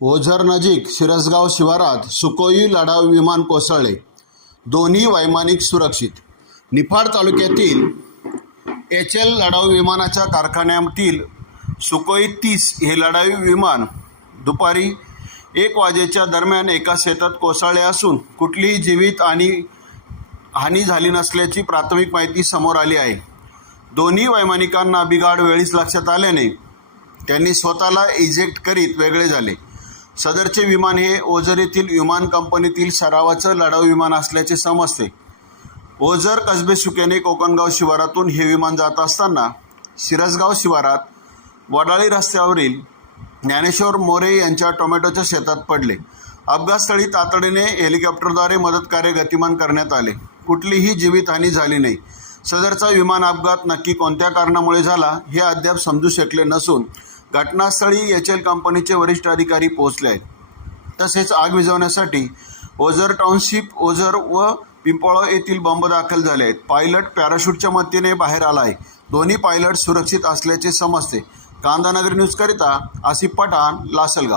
ओझर नजीक शिरसगाव शिवारात सुकोई लढाऊ विमान कोसळले. दोन्ही वैमानिक सुरक्षित. निफाड तालुक्यातील एच एल लढाऊ विमानाच्या कारखान्यातील सुकोई तीस हे लढाऊ विमान दुपारी एक वाजेच्या दरम्यान एका शेतात कोसळले असून कुठलीही जीवित आणि हानी झाली नसल्याची प्राथमिक माहिती समोर आली आहे. दोन्ही वैमानिकांना बिघाड वेळीच लक्षात आल्याने त्यांनी स्वतःला इजेक्ट करीत वेगळे झाले. सदरचे विमान हे ओझर येथील विमान कंपनीतील सरावाचं लढाऊ विमान असल्याचे समजते. ओझर कसबे सुक्याने कोकणगाव शिवारातून हे विमान जात असताना शिरसगाव शिवारात वडाळी रस्त्यावरील ज्ञानेश्वर मोरे यांच्या टोमॅटोच्या शेतात पडले. अपघातस्थळी तातडीने हेलिकॉप्टरद्वारे मदत कार्य गतिमान करण्यात आले. कुठलीही जीवितहानी झाली नाही. सदरचा विमान अपघात नक्की कोणत्या कारणामुळे झाला हे अद्याप समजू शकले नसून घटनास्थळी एच एल कंपनीचे वरिष्ठ अधिकारी पोहोचले आहेत. तसेच आग विझवण्यासाठी ओझर टाउनशिप ओझर व पिंपळ येथील बंब दाखल झाले आहेत. पायलट पॅराशूटच्या मदतीने बाहेर आला आहे दोन्ही पायलट सुरक्षित असल्याचे समजते. कांदानगर न्यूजकरिता आसिफ पठाण लासलगाव.